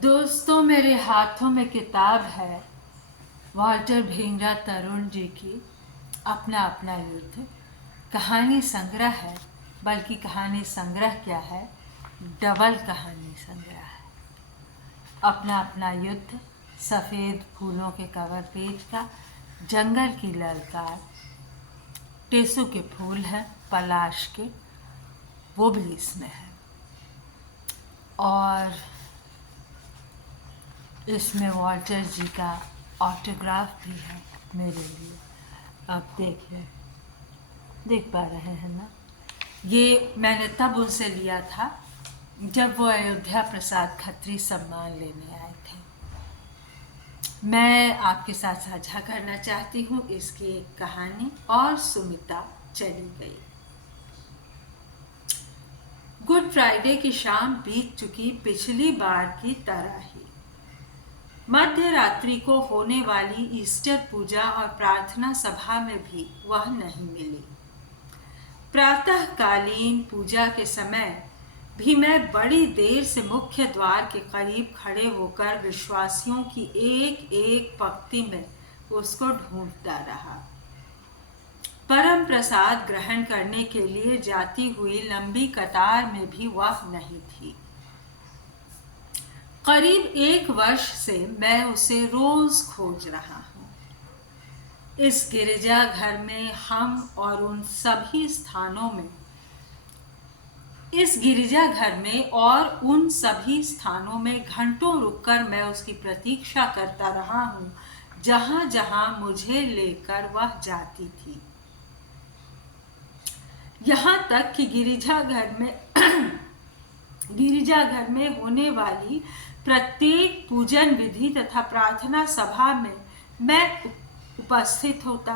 दोस्तों, मेरे हाथों में किताब है वॉल्टर भेंगरा तरुण जी की अपना अपना युद्ध। कहानी संग्रह है, बल्कि कहानी संग्रह क्या है, डबल कहानी संग्रह है। अपना अपना युद्ध, सफ़ेद फूलों के कवर पेज का, जंगल की ललकार, टेसू के फूल हैं, पलाश के, वो भी इसमें है। और इसमें वॉल्टर जी का ऑटोग्राफ भी है मेरे लिए। आप देख पा रहे हैं ना? ये मैंने तब उनसे लिया था जब वो अयोध्या प्रसाद खत्री सम्मान लेने आए थे। मैं आपके साथ साझा करना चाहती हूँ इसकी एक कहानी। और सुमिता चली गई। गुड फ्राइडे की शाम बीत चुकी पिछली बार की तरह ही। मध्य रात्रि को होने वाली ईस्टर पूजा और प्रार्थना सभा में भी वह नहीं मिली। प्रातःकालीन पूजा के समय भी मैं बड़ी देर से मुख्य द्वार के करीब खड़े होकर विश्वासियों की एक एक पंक्ति में उसको ढूंढता रहा। परम प्रसाद ग्रहण करने के लिए जाती हुई लंबी कतार में भी वह नहीं थी। करीब 1 वर्ष से मैं उसे रोज खोज रहा हूँ। इस गिरजाघर में हम और उन सभी स्थानों में घंटों रुककर मैं उसकी प्रतीक्षा करता रहा हूँ, जहाँ जहाँ मुझे लेकर वह जाती थी। यहाँ तक कि गिरिजाघर में होने वाली प्रत्येक पूजन विधि तथा प्रार्थना सभा में मैं उपस्थित होता।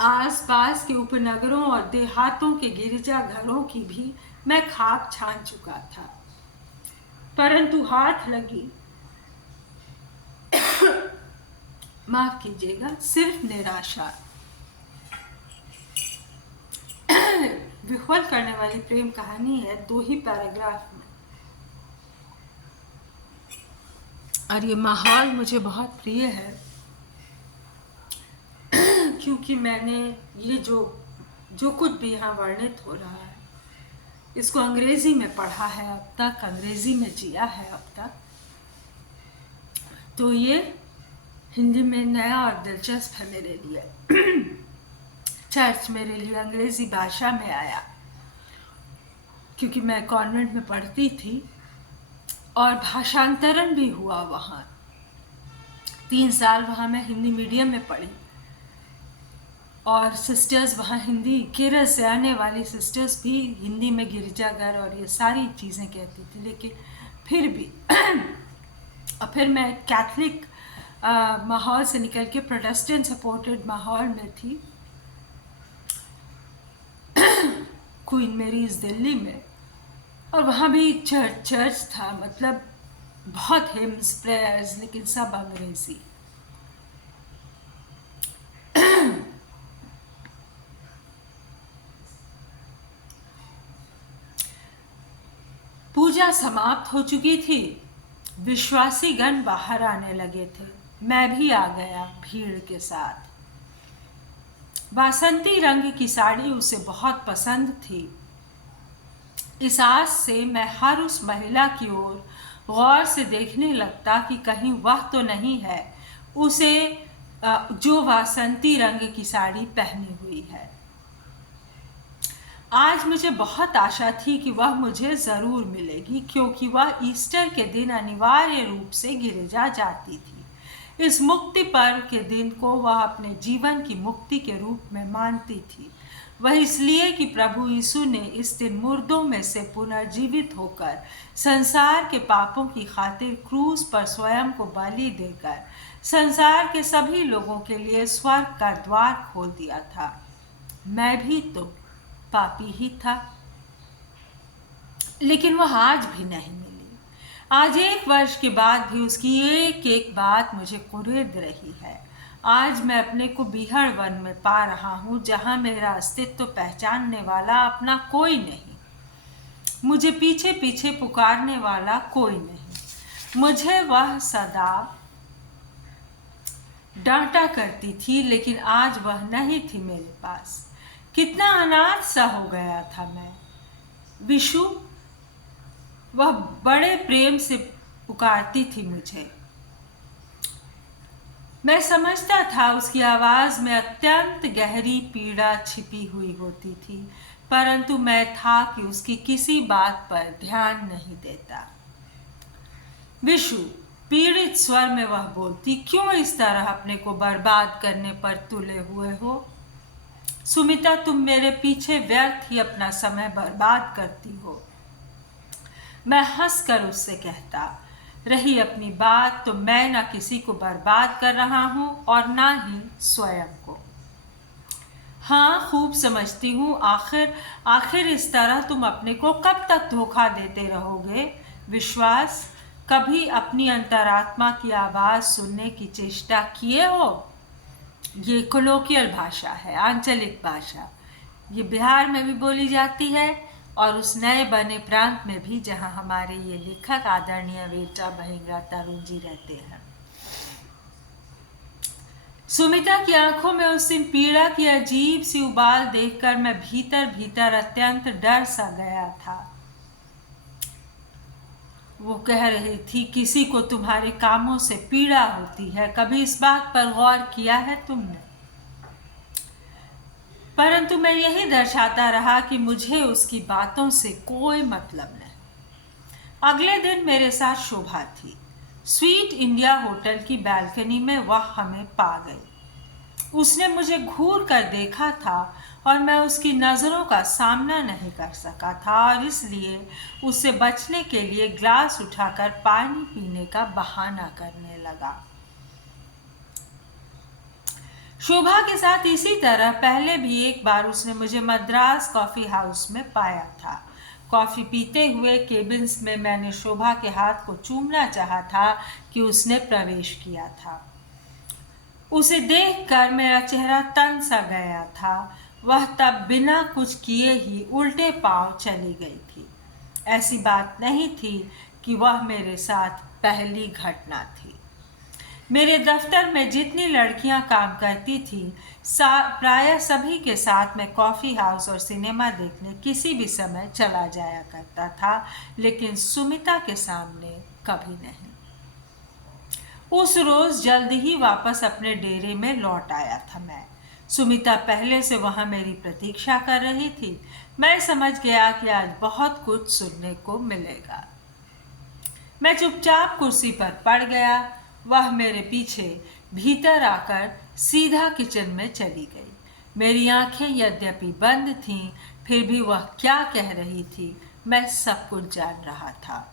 आसपास के उपनगरों और देहातों के गिरजाघरों की भी मैं खाक छान चुका था, परंतु हाथ लगी माफ कीजिएगा, सिर्फ निराशा। विह्वल करने वाली प्रेम कहानी है, 2 ही पैराग्राफ में। और ये माहौल मुझे बहुत प्रिय है, क्योंकि मैंने ये जो कुछ भी यहाँ वर्णित हो रहा है, इसको अंग्रेजी में पढ़ा है अब तक, अंग्रेजी में जिया है अब तक। तो ये हिंदी में नया और दिलचस्प है मेरे लिए। चर्च मेरे लिए अंग्रेजी भाषा में आया, क्योंकि मैं कॉन्वेंट में पढ़ती थी और भाषांतरण भी हुआ वहाँ। 3 साल वहाँ मैं हिंदी मीडियम में पढ़ी और सिस्टर्स वहाँ हिंदी, केरल से आने वाली सिस्टर्स भी हिंदी में गिरजाघर और ये सारी चीज़ें कहती थी। लेकिन फिर भी और फिर मैं कैथलिक माहौल से निकल के प्रोटेस्टेंट सपोर्टेड माहौल में थी, क्वीन मेरीज दिल्ली में। और वहाँ भी चर्च था, मतलब बहुत हिम्स, प्रेयर्स, लेकिन सब अंग्रेजी। पूजा समाप्त हो चुकी थी। विश्वासी गण बाहर आने लगे थे। मैं भी आ गया भीड़ के साथ। वासंती रंग की साड़ी उसे बहुत पसंद थी। इस आस से मैं हर उस महिला की ओर गौर से देखने लगता कि कहीं वह तो नहीं है उसे जो वासंती रंग की साड़ी पहनी हुई है। आज मुझे बहुत आशा थी कि वह मुझे ज़रूर मिलेगी, क्योंकि वह ईस्टर के दिन अनिवार्य रूप से गिरजा जाती थी। इस मुक्ति पर्व के दिन को वह अपने जीवन की मुक्ति के रूप में मानती थी। वह इसलिए कि प्रभु यीशु ने इस दिन मुर्दों में से पुनर्जीवित होकर संसार के पापों की खातिर क्रूस पर स्वयं को बलि देकर संसार के सभी लोगों के लिए स्वर्ग का द्वार खोल दिया था। मैं भी तो पापी ही था, लेकिन वह आज भी नहीं मिली। आज 1 वर्ष के बाद भी उसकी एक एक बात मुझे कुरेद रही है। आज मैं अपने को बीहड़ वन में पा रहा हूँ, जहाँ मेरा अस्तित्व पहचानने वाला अपना कोई नहीं, मुझे पीछे पीछे पुकारने वाला कोई नहीं। मुझे वह सदा डांटा करती थी, लेकिन आज वह नहीं थी मेरे पास। कितना अनाथ सा हो गया था मैं। विशु, वह बड़े प्रेम से पुकारती थी मुझे। मैं समझता था उसकी आवाज में अत्यंत गहरी पीड़ा छिपी हुई होती थी, परंतु मैं था कि उसकी किसी बात पर ध्यान नहीं देता। विशु, पीड़ित स्वर में वह बोलती, क्यों इस तरह अपने को बर्बाद करने पर तुले हुए हो? सुमिता, तुम मेरे पीछे व्यर्थ ही अपना समय बर्बाद करती हो। मैं हंसकर उससे कहता, रही अपनी बात तो मैं ना किसी को बर्बाद कर रहा हूं और ना ही स्वयं को। हाँ, खूब समझती हूँ। आखिर इस तरह तुम अपने को कब तक धोखा देते रहोगे? विश्वास, कभी अपनी अंतरात्मा की आवाज सुनने की चेष्टा किए हो? ये कोलोकियल भाषा है, आंचलिक भाषा। ये बिहार में भी बोली जाती है और उस नए बने प्रांत में भी जहाँ हमारे ये लेखक आदरणीय वेटा महिंद्रा तरुण जी रहते हैं। सुमिता की आंखों में उस दिन पीड़ा की अजीब सी उबाल देखकर मैं भीतर भीतर अत्यंत डर सा गया था। वो कह रही थी, किसी को तुम्हारे कामों से पीड़ा होती है, कभी इस बात पर गौर किया है तुमने? परंतु मैं यही दर्शाता रहा कि मुझे उसकी बातों से कोई मतलब नहीं। अगले दिन मेरे साथ शोभा थी। स्वीट इंडिया होटल की बालकनी में वह हमें पा गई। उसने मुझे घूर कर देखा था और मैं उसकी नज़रों का सामना नहीं कर सका था और इसलिए उससे बचने के लिए ग्लास उठाकर पानी पीने का बहाना करने लगा। शोभा के साथ इसी तरह पहले भी एक बार उसने मुझे मद्रास कॉफ़ी हाउस में पाया था। कॉफ़ी पीते हुए केबिन्स में मैंने शोभा के हाथ को चूमना चाहा था कि उसने प्रवेश किया था। उसे देखकर मेरा चेहरा तन सा गया था। वह तब बिना कुछ किए ही उल्टे पांव चली गई थी। ऐसी बात नहीं थी कि वह मेरे साथ पहली घटना थी। मेरे दफ्तर में जितनी लड़कियां काम करती थी, प्रायः सभी के साथ मैं कॉफ़ी हाउस और सिनेमा देखने किसी भी समय चला जाया करता था, लेकिन सुमिता के सामने कभी नहीं। उस रोज जल्द ही वापस अपने डेरे में लौट आया था मैं। सुमिता पहले से वहां मेरी प्रतीक्षा कर रही थी। मैं समझ गया कि आज बहुत कुछ सुनने को मिलेगा। मैं चुपचाप कुर्सी पर पड़ गया। वह मेरे पीछे भीतर आकर सीधा किचन में चली गई। मेरी आंखें यद्यपि बंद थीं, फिर भी वह क्या कह रही थी मैं सब कुछ जान रहा था।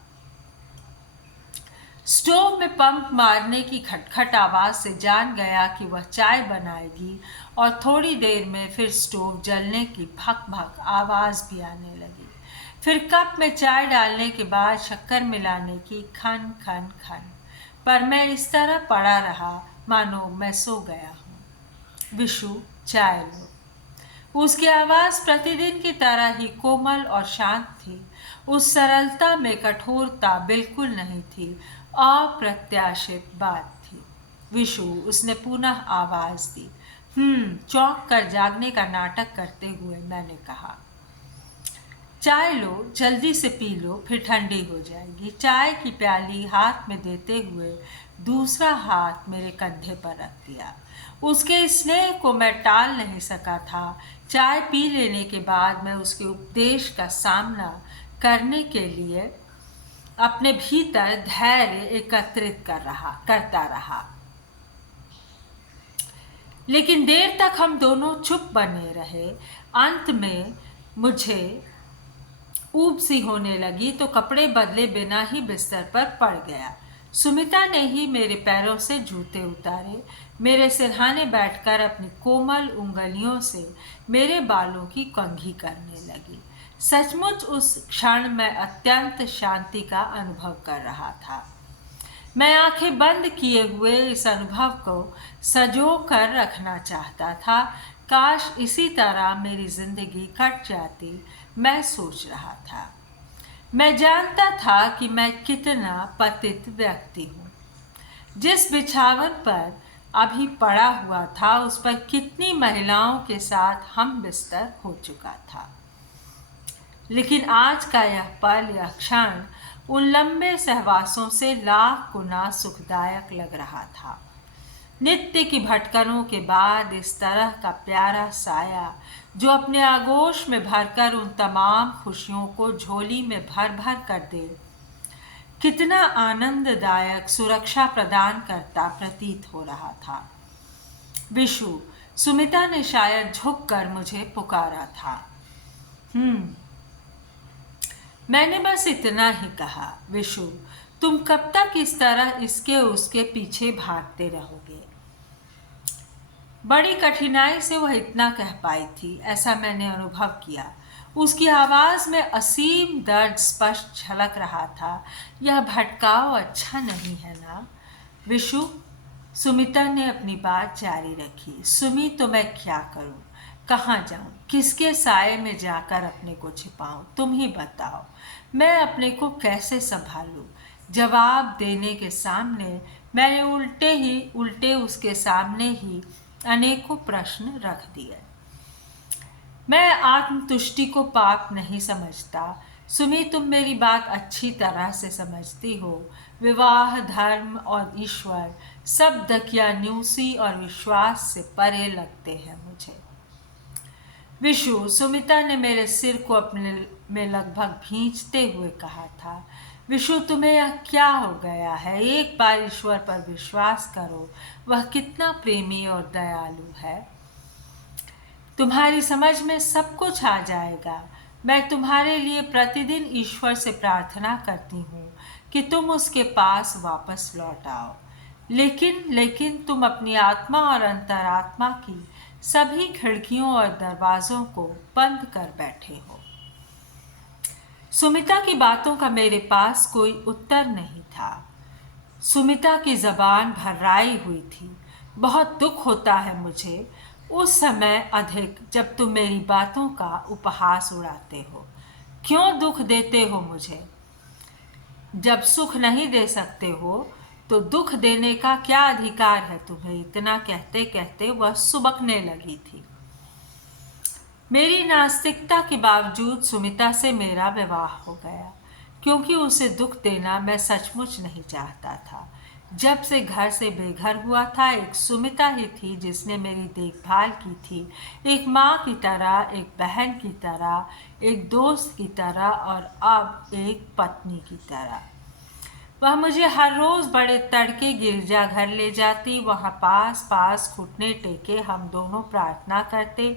स्टोव में पंप मारने की खटखट आवाज से जान गया कि वह चाय बनाएगी और थोड़ी देर में फिर स्टोव जलने की भक भक आवाज भी आने लगी। फिर कप में चाय डालने के बाद शक्कर मिलाने की खन खन खन। पर मैं इस तरह पड़ा रहा मानो मैं सो गया हूँ। विशु, चाय लो। उसकी आवाज प्रतिदिन की तरह ही कोमल और शांत थी। उस सरलता में कठोरता बिल्कुल नहीं थी। अप्रत्याशित बात थी। विशु, उसने पुनः आवाज दी। चौंक कर जागने का नाटक करते हुए मैंने कहा, चाय लो, जल्दी से पी लो, फिर ठंडी हो जाएगी। चाय की प्याली हाथ में देते हुए दूसरा हाथ मेरे कंधे पर रख दिया। उसके स्नेह को मैं टाल नहीं सका था। चाय पी लेने के बाद मैं उसके उपदेश का सामना करने के लिए अपने भीतर धैर्य एकत्रित करता रहा। लेकिन देर तक हम दोनों चुप बने रहे। अंत में मुझे ऊब सी होने लगी तो कपड़े बदले बिना ही बिस्तर पर पड़ गया। सुमिता ने ही मेरे पैरों से जूते उतारे, मेरे सिरहाने बैठकर अपनी कोमल उंगलियों से मेरे बालों की कंघी करने लगी। सचमुच उस क्षण मैं अत्यंत शांति का अनुभव कर रहा था। मैं आंखें बंद किए हुए इस अनुभव को संजो कर रखना चाहता था। काश इसी तरह मेरी जिंदगी कट जाती, मैं सोच रहा था। मैं जानता था कि मैं कितना पतित व्यक्ति हूँ। जिस बिछावन पर अभी पड़ा हुआ था उस पर कितनी महिलाओं के साथ हम बिस्तर हो चुका था। लेकिन आज का यह पल, यह क्षण उन लंबे सहवासों से लाख गुना सुखदायक लग रहा था। नित्य की भटकनों के बाद इस तरह का प्यारा साया जो अपने आगोश में भरकर उन तमाम खुशियों को झोली में भर भर कर दे, कितना आनंददायक सुरक्षा प्रदान करता प्रतीत हो रहा था। विशु, सुमिता ने शायद झुककर मुझे पुकारा था। मैंने बस इतना ही कहा, विशु, तुम कब तक इस तरह इसके उसके पीछे भागते रहोगे? बड़ी कठिनाई से वह इतना कह पाई थी, ऐसा मैंने अनुभव किया। उसकी आवाज़ में असीम दर्द स्पष्ट झलक रहा था। यह भटकाव अच्छा नहीं है ना? विशु, सुमिता ने अपनी बात जारी रखी। सुमी, तो मैं क्या करूं? कहाँ जाऊं? किसके साए में जाकर अपने को छिपाऊं? तुम ही बताओ, मैं अपने को कैसे संभालूं? जवाब देने के सामने मैंने उल्टे उसके सामने ही अनेकों प्रश्न रख दिए। मैं आत्मतुष्टि को पाप नहीं समझता। सुमी, तुम मेरी बात अच्छी तरह से समझती हो। विवाह, धर्म और ईश्वर सब दकियानूसी और विश्वास से परे लगते हैं मुझे। विशु, सुमिता ने मेरे सिर को अपने में लगभग भींचते हुए कहा था। विशु, तुम्हें यह क्या हो गया है? एक बार ईश्वर पर विश्वास करो, वह कितना प्रेमी और दयालु है। तुम्हारी समझ में सब कुछ आ जाएगा। मैं तुम्हारे लिए प्रतिदिन ईश्वर से प्रार्थना करती हूँ कि तुम उसके पास वापस लौट आओ। लेकिन तुम अपनी आत्मा और अंतरात्मा की सभी खिड़कियों और दरवाज़ों को बंद कर बैठे हो। सुमिता की बातों का मेरे पास कोई उत्तर नहीं था। सुमिता की ज़बान भर्राई हुई थी। बहुत दुख होता है मुझे उस समय अधिक जब तुम मेरी बातों का उपहास उड़ाते हो। क्यों दुख देते हो मुझे? जब सुख नहीं दे सकते हो तो दुख देने का क्या अधिकार है तुम्हें? इतना कहते कहते वह सुबकने लगी थी। मेरी नास्तिकता के बावजूद सुमिता से मेरा विवाह हो गया, क्योंकि उसे दुख देना मैं सचमुच नहीं चाहता था। जब से घर से बेघर हुआ था, एक सुमिता ही थी जिसने मेरी देखभाल की थी, एक माँ की तरह, एक बहन की तरह, एक दोस्त की तरह और अब एक पत्नी की तरह। वह मुझे हर रोज़ बड़े तड़के गिरजाघर ले जाती। वहाँ पास घुटने टेके हम दोनों प्रार्थना करते।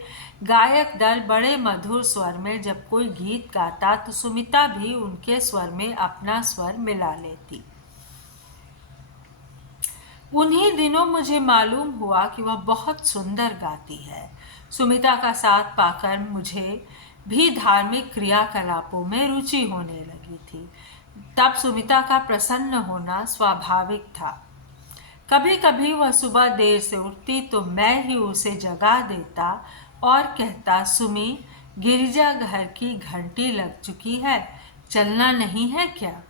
गायक दल बड़े मधुर स्वर में जब कोई गीत गाता तो सुमिता भी उनके स्वर में अपना स्वर मिला लेती। उन्हीं दिनों मुझे मालूम हुआ कि वह बहुत सुंदर गाती है। सुमिता का साथ पाकर मुझे भी धार्मिक क्रियाकलापों में रुचि होने लगी थी। तब सुमिता का प्रसन्न होना स्वाभाविक था। कभी कभी वह सुबह देर से उठती तो मैं ही उसे जगा देता और कहता, सुमी, गिरजाघर की घंटी लग चुकी है, चलना नहीं है क्या?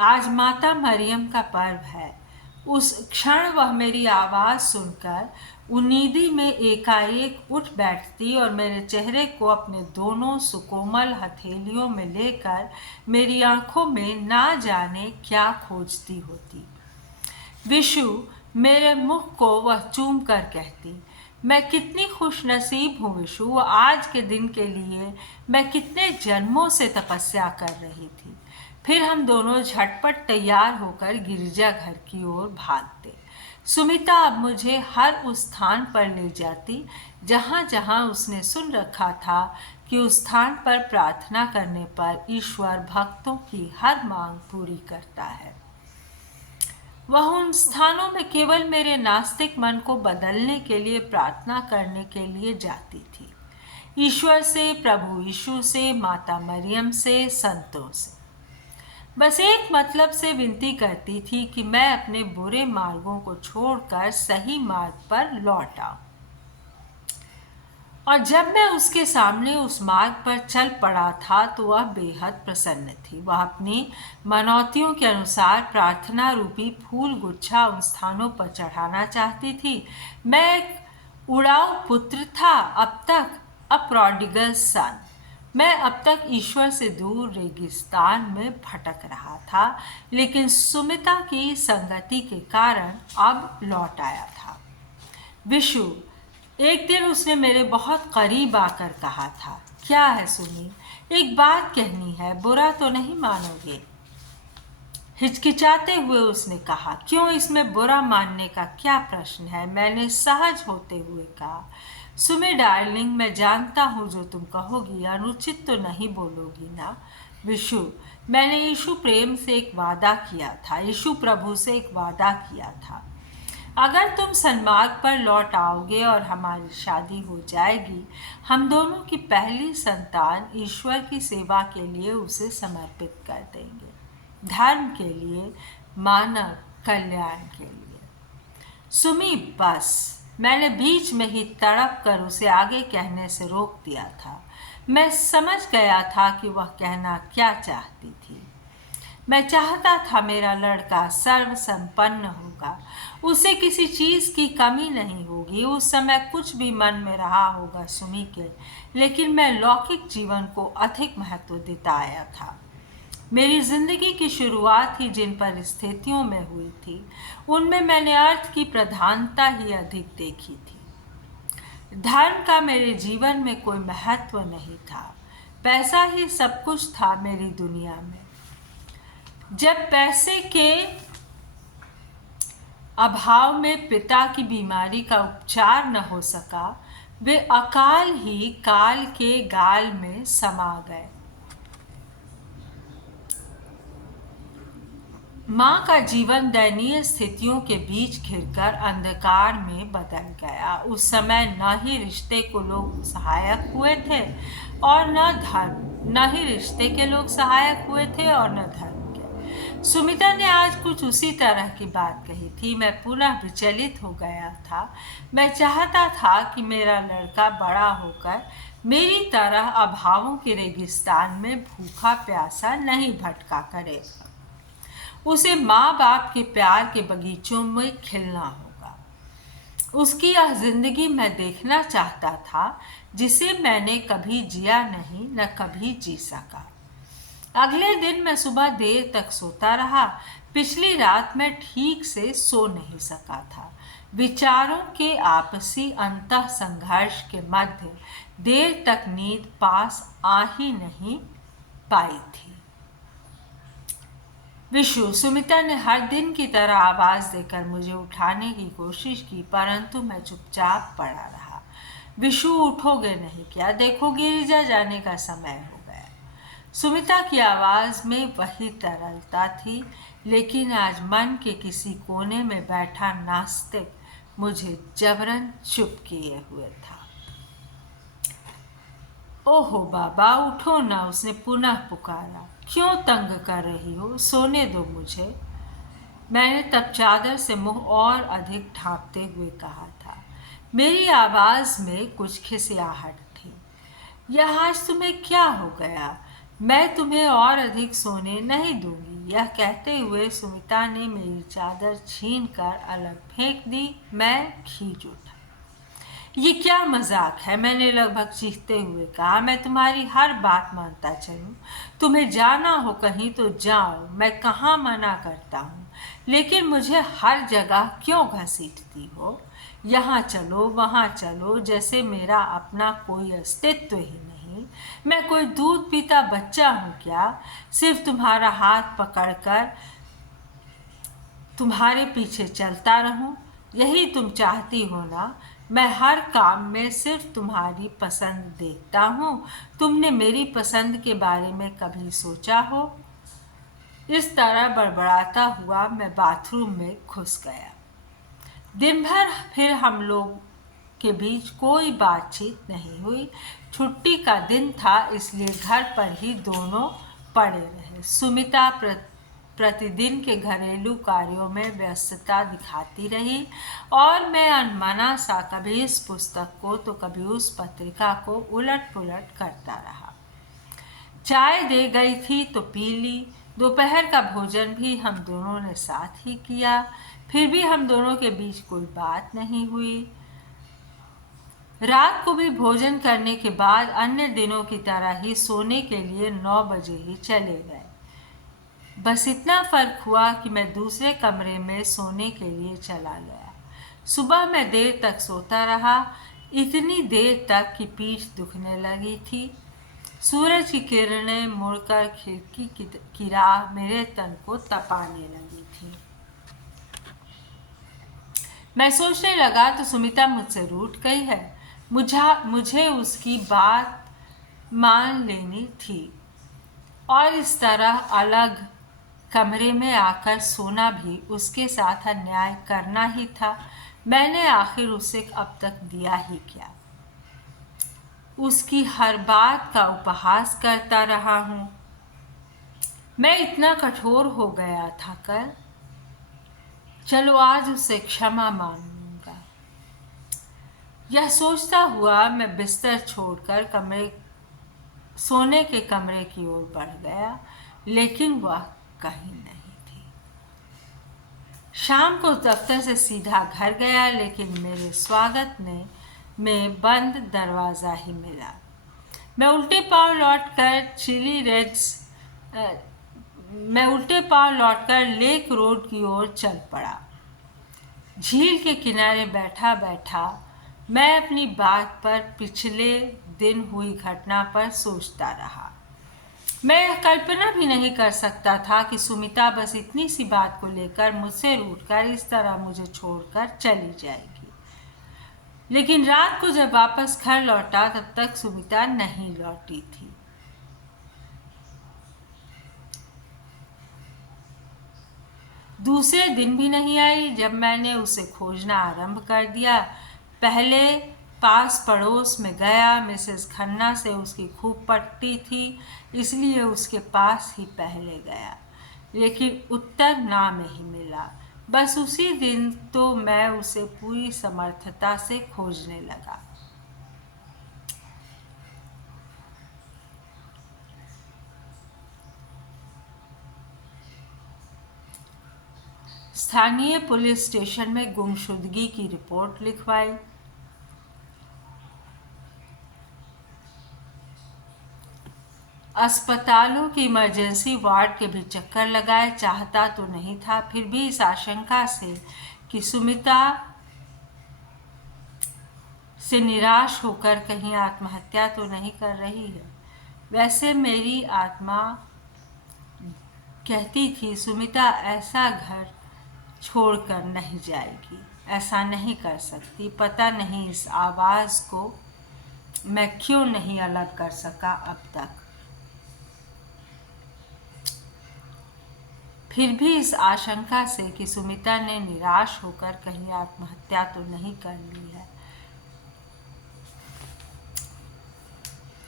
आज माता मरियम का पर्व है। उस क्षण वह मेरी आवाज़ सुनकर उन्नीदी में एकाएक उठ बैठती और मेरे चेहरे को अपने दोनों सुकोमल हथेलियों में लेकर मेरी आंखों में ना जाने क्या खोजती होती। विशु, मेरे मुख को वह चूम कर कहती, मैं कितनी खुशनसीब हूँ विशु, आज के दिन के लिए मैं कितने जन्मों से तपस्या कर रही थी। फिर हम दोनों झटपट तैयार होकर गिरजाघर की ओर भागते। सुमिता अब मुझे हर उस स्थान पर ले जाती जहाँ जहाँ उसने सुन रखा था कि उस स्थान पर प्रार्थना करने पर ईश्वर भक्तों की हर मांग पूरी करता है। वह उन स्थानों में केवल मेरे नास्तिक मन को बदलने के लिए प्रार्थना करने के लिए जाती थी। ईश्वर से, प्रभु यीशु से, माता मरियम से, संतों से। बस एक मतलब से विनती करती थी कि मैं अपने बुरे मार्गों को छोड़कर सही मार्ग पर लौट आऊं। और जब मैं उसके सामने उस मार्ग पर चल पड़ा था तो वह बेहद प्रसन्न थी। वह अपनी मनौतियों के अनुसार प्रार्थना रूपी फूल गुच्छा उन स्थानों पर चढ़ाना चाहती थी। मैं एक उड़ाऊ पुत्र था, अब तक अ प्रोडिगल सन। मैं अब तक ईश्वर से दूर रेगिस्तान में भटक रहा था, लेकिन सुमिता की संगति के कारण अब लौट आया था। विशु, एक दिन उसने मेरे बहुत करीब आकर कहा था, क्या है सुमी, एक बात कहनी है, बुरा तो नहीं मानोगे? हिचकिचाते हुए उसने कहा, क्यों, इसमें बुरा मानने का क्या प्रश्न है? मैंने सहज होते हुए कहा, सुमी डार्लिंग, मैं जानता हूँ जो तुम कहोगी, अनुचित तो नहीं बोलोगी ना? विशु, मैंने यीशु प्रेम से एक वादा किया था, यीशु प्रभु से एक वादा किया था। अगर तुम सन्मार्ग पर लौट आओगे और हमारी शादी हो जाएगी, हम दोनों की पहली संतान ईश्वर की सेवा के लिए उसे समर्पित कर देंगे, धर्म के लिए, मानव कल्याण के लिए। सुमी, बस, मैंने बीच में ही तड़प कर उसे आगे कहने से रोक दिया था। मैं समझ गया था कि वह कहना क्या चाहती थी। मैं चाहता था मेरा लड़का सर्व संपन्न होगा, उसे किसी चीज़ की कमी नहीं होगी। उस समय कुछ भी मन में रहा होगा सुमी के, लेकिन मैं लौकिक जीवन को अधिक महत्व देता आया था। मेरी जिंदगी की शुरुआत ही जिन परिस्थितियों में हुई थी, उनमें मैंने अर्थ की प्रधानता ही अधिक देखी थी। धर्म का मेरे जीवन में कोई महत्व नहीं था। पैसा ही सब कुछ था मेरी दुनिया में। जब पैसे के अभाव में पिता की बीमारी का उपचार न हो सका, वे अकाल ही काल के गाल में समा गए। माँ का जीवन दयनीय स्थितियों के बीच घिरकर अंधकार में बदल गया। उस समय न ही रिश्ते को लोग सहायक हुए थे और न धर्म, न ही रिश्ते के लोग सहायक हुए थे और न धर्म के। सुमिता ने आज कुछ उसी तरह की बात कही थी। मैं पुनः विचलित हो गया था। मैं चाहता था कि मेरा लड़का बड़ा होकर मेरी तरह अभावों के रेगिस्तान में भूखा प्यासा नहीं भटका करे। उसे माँ बाप के प्यार के बगीचों में खिलना होगा। उसकी यह जिंदगी मैं देखना चाहता था जिसे मैंने कभी जिया नहीं, न कभी जी सका। अगले दिन मैं सुबह देर तक सोता रहा। पिछली रात मैं ठीक से सो नहीं सका था। विचारों के आपसी अंतः संघर्ष के मध्य देर तक नींद पास आ ही नहीं पाई थी। विशु, सुमिता ने हर दिन की तरह आवाज़ देकर मुझे उठाने की कोशिश की, परंतु मैं चुपचाप पड़ा रहा। विशु, उठोगे नहीं क्या? देखो, गिरिजा जाने का समय हो गया। सुमिता की आवाज़ में वही तरलता थी, लेकिन आज मन के किसी कोने में बैठा नास्तिक मुझे जबरन चुप किए हुए था। ओहो बाबा, उठो ना, उसने पुनः पुकारा। क्यों तंग कर रही हो? सोने दो मुझे। मैंने तब चादर से मुंह और अधिक ढांपते हुए कहा था। मेरी आवाज़ में कुछ खिसियाहट थी। यह आज तुम्हें क्या हो गया? मैं तुम्हें और अधिक सोने नहीं दूंगी। यह कहते हुए सुमिता ने मेरी चादर छीन कर अलग फेंक दी। मैं खींच उठा। ये क्या मजाक है? मैंने लगभग चीखते हुए कहा। मैं तुम्हारी हर बात मानता चलूं। तुम्हें जाना हो कहीं तो जाओ, मैं कहाँ मना करता हूँ, लेकिन मुझे हर जगह क्यों घसीटती हो? यहाँ चलो, वहाँ चलो, जैसे मेरा अपना कोई अस्तित्व ही नहीं। मैं कोई दूध पीता बच्चा हूँ क्या? सिर्फ तुम्हारा हाथ पकड़कर तुम्हारे पीछे चलता रहूं? यही तुम चाहती हो ना? मैं हर काम में सिर्फ तुम्हारी पसंद देखता हूँ। तुमने मेरी पसंद के बारे में कभी सोचा हो? इस तरह बड़बड़ाता हुआ मैं बाथरूम में घुस गया। दिन भर फिर हम लोग के बीच कोई बातचीत नहीं हुई। छुट्टी का दिन था, इसलिए घर पर ही दोनों पड़े रहे। सुमिता प्रतिदिन के घरेलू कार्यों में व्यस्तता दिखाती रही और मैं अनमना सा कभी इस पुस्तक को तो कभी उस पत्रिका को उलट पुलट करता रहा। चाय दे गई थी तो पी ली। दोपहर का भोजन भी हम दोनों ने साथ ही किया, फिर भी हम दोनों के बीच कोई बात नहीं हुई। रात को भी भोजन करने के बाद अन्य दिनों की तरह ही सोने के लिए 9 बजे ही चले गए। बस इतना फर्क हुआ कि मैं दूसरे कमरे में सोने के लिए चला गया। सुबह मैं देर तक सोता रहा, इतनी देर तक कि पीठ दुखने लगी थी। सूरज की किरणें मुड़कर खिड़की की राह मेरे तन को तपाने लगी थी। मैं सोचने लगा तो सुमिता मुझसे रूठ गई है। मुझे उसकी बात मान लेनी थी और इस तरह अलग कमरे में आकर सोना भी उसके साथ अन्याय करना ही था। मैंने आखिर उसे अब तक दिया ही क्या? उसकी हर बात का उपहास करता रहा हूँ। मैं इतना कठोर हो गया था कल। चलो आज उसे क्षमा मांगूंगा। यह सोचता हुआ मैं बिस्तर छोड़कर सोने के कमरे की ओर बढ़ गया, लेकिन वह कहीं नहीं थी। शाम को दफ्तर से सीधा घर गया, लेकिन मेरे स्वागत में बंद दरवाज़ा ही मिला। मैं उल्टे पांव लौटकर लेक रोड की ओर चल पड़ा। झील के किनारे बैठा बैठा मैं अपनी बात पर पिछले दिन हुई घटना पर सोचता रहा। मैं यह कल्पना भी नहीं कर सकता था कि सुमिता बस इतनी सी बात को लेकर मुझसे रूठकर इस तरह मुझे छोड़कर चली जाएगी। लेकिन रात को जब वापस घर लौटा तब तक सुमिता नहीं लौटी थी। दूसरे दिन भी नहीं आई। जब मैंने उसे खोजना आरंभ कर दिया, पहले पास पड़ोस में गया। मिसेस खन्ना से उसकी खूब पटती थी, इसलिए उसके पास ही पहले गया, लेकिन उत्तर ना में ही मिला। बस उसी दिन तो मैं उसे पूरी समर्थता से खोजने लगा। स्थानीय पुलिस स्टेशन में गुमशुदगी की रिपोर्ट लिखवाई। अस्पतालों की इमरजेंसी वार्ड के भी चक्कर लगाए। चाहता तो नहीं था, फिर भी इस आशंका से कि सुमिता से निराश होकर कहीं आत्महत्या तो नहीं कर रही है। वैसे मेरी आत्मा कहती थी सुमिता ऐसा घर छोड़कर नहीं जाएगी, ऐसा नहीं कर सकती। पता नहीं इस आवाज़ को मैं क्यों नहीं अलग कर सका अब तक। फिर भी इस आशंका से कि सुमिता ने निराश होकर कहीं आत्महत्या तो नहीं कर ली है,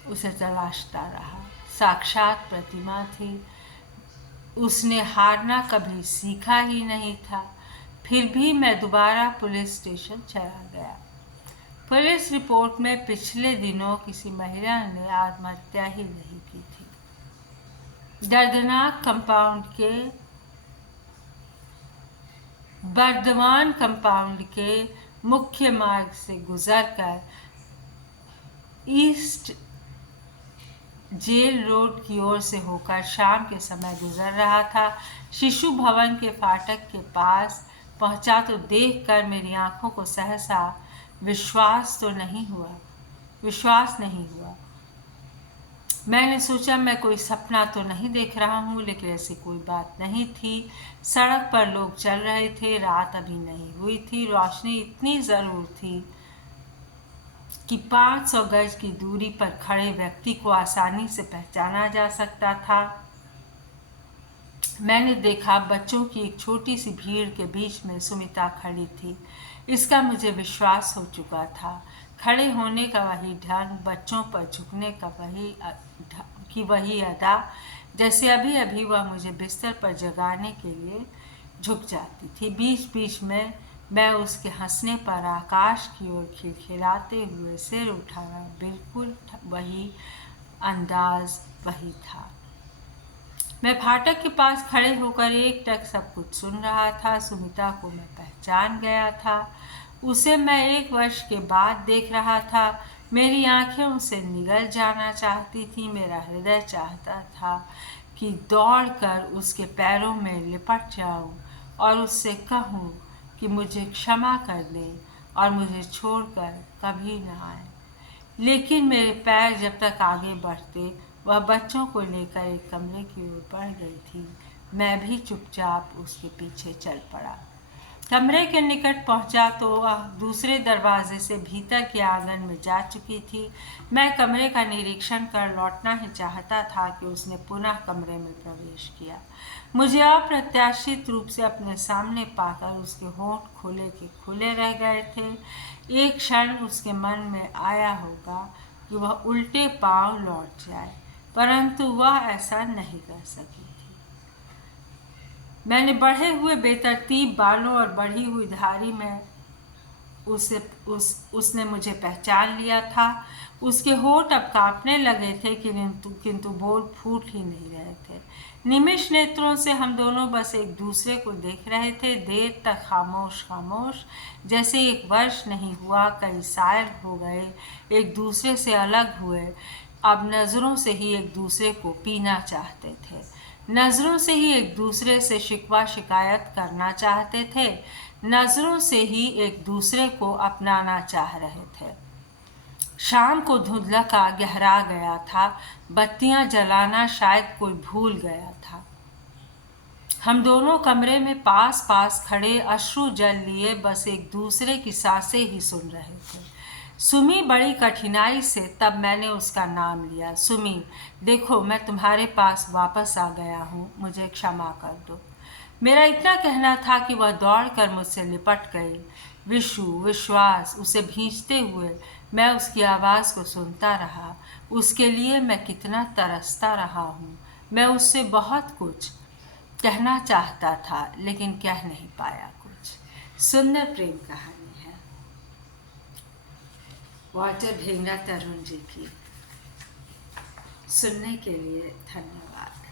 उसे तलाशता रहा। साक्षात प्रतिमा थी। उसने हारना कभी सीखा ही नहीं था। फिर भी मैं दोबारा पुलिस स्टेशन चला गया। पुलिस रिपोर्ट में पिछले दिनों किसी महिला ने आत्महत्या ही नहीं की थी। दर्दनाक बर्दवान कंपाउंड के मुख्य मार्ग से गुजरकर ईस्ट जेल रोड की ओर से होकर शाम के समय गुजर रहा था। शिशु भवन के फाटक के पास पहुंचा तो देखकर मेरी आंखों को सहसा विश्वास नहीं हुआ। मैंने सोचा मैं कोई सपना तो नहीं देख रहा हूँ, लेकिन ऐसी कोई बात नहीं थी। सड़क पर लोग चल रहे थे। रात अभी नहीं हुई थी। रोशनी इतनी ज़रूर थी कि 500 गज की दूरी पर खड़े व्यक्ति को आसानी से पहचाना जा सकता था। मैंने देखा बच्चों की एक छोटी सी भीड़ के बीच में सुमिता खड़ी थी। इसका मुझे विश्वास हो चुका था। खड़े होने का वही ढंग, बच्चों पर झुकने का वही अदा, जैसे अभी अभी वह मुझे बिस्तर पर जगाने के लिए झुक जाती थी। बीच बीच में मैं उसके हंसने पर आकाश की ओर खिलखिलाते हुए सिर उठाना, बिल्कुल वही अंदाज वही था। मैं फाटक के पास खड़े होकर एकटक सब कुछ सुन रहा था। सुमिता को मैं पहचान गया था। उसे मैं 1 वर्ष के बाद देख रहा था। मेरी आंखें उसे निगल जाना चाहती थी। मेरा हृदय चाहता था कि दौड़कर उसके पैरों में लिपट जाऊं और उससे कहूं कि मुझे क्षमा कर दे और मुझे छोड़कर कभी न आए। लेकिन मेरे पैर जब तक आगे बढ़ते, वह बच्चों को लेकर एक कमरे की ओर बढ़ गई थी। मैं भी चुपचाप उसके पीछे चल पड़ा। कमरे के निकट पहुंचा तो वह दूसरे दरवाजे से भीतर के आंगन में जा चुकी थी। मैं कमरे का निरीक्षण कर लौटना ही चाहता था कि उसने पुनः कमरे में प्रवेश किया। मुझे अप्रत्याशित रूप से अपने सामने पाकर उसके होंठ खुले के खुले रह गए थे। एक क्षण उसके मन में आया होगा कि वह उल्टे पांव लौट जाए, परंतु वह ऐसा नहीं कर सकी थी। मैंने बढ़े हुए बेतरतीब बालों और बढ़ी हुई धारी में उसने मुझे पहचान लिया था। उसके होंठ अब कांपने लगे थे, किंतु बोल फूट ही नहीं रहे थे। निमिष नेत्रों से हम दोनों बस एक दूसरे को देख रहे थे, देर तक खामोश खामोश, जैसे 1 वर्ष नहीं हुआ, कई साल हो गए एक दूसरे से अलग हुए। अब नज़रों से ही एक दूसरे को पीना चाहते थे, नज़रों से ही एक दूसरे से शिकवा शिकायत करना चाहते थे, नज़रों से ही एक दूसरे को अपनाना चाह रहे थे। शाम को धुंधला गहरा गया था। बत्तियां जलाना शायद कोई भूल गया था। हम दोनों कमरे में पास पास खड़े अश्रु जल लिए बस एक दूसरे की सांसें ही सुन रहे थे। सुमी, बड़ी कठिनाई से तब मैंने उसका नाम लिया। सुमी, देखो, मैं तुम्हारे पास वापस आ गया हूँ, मुझे क्षमा कर दो। मेरा इतना कहना था कि वह दौड़कर मुझसे लिपट गई। विशु, विश्वास, उसे भींचते हुए मैं उसकी आवाज़ को सुनता रहा। उसके लिए मैं कितना तरसता रहा हूँ। मैं उससे बहुत कुछ कहना चाहता था, लेकिन कह नहीं पाया कुछ। सुंदर प्रेम कहानी है वॉल्टर भेंगरा तरुण जी की। सुनने के लिए धन्यवाद।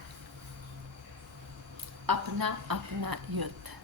अपना अपना युद्ध।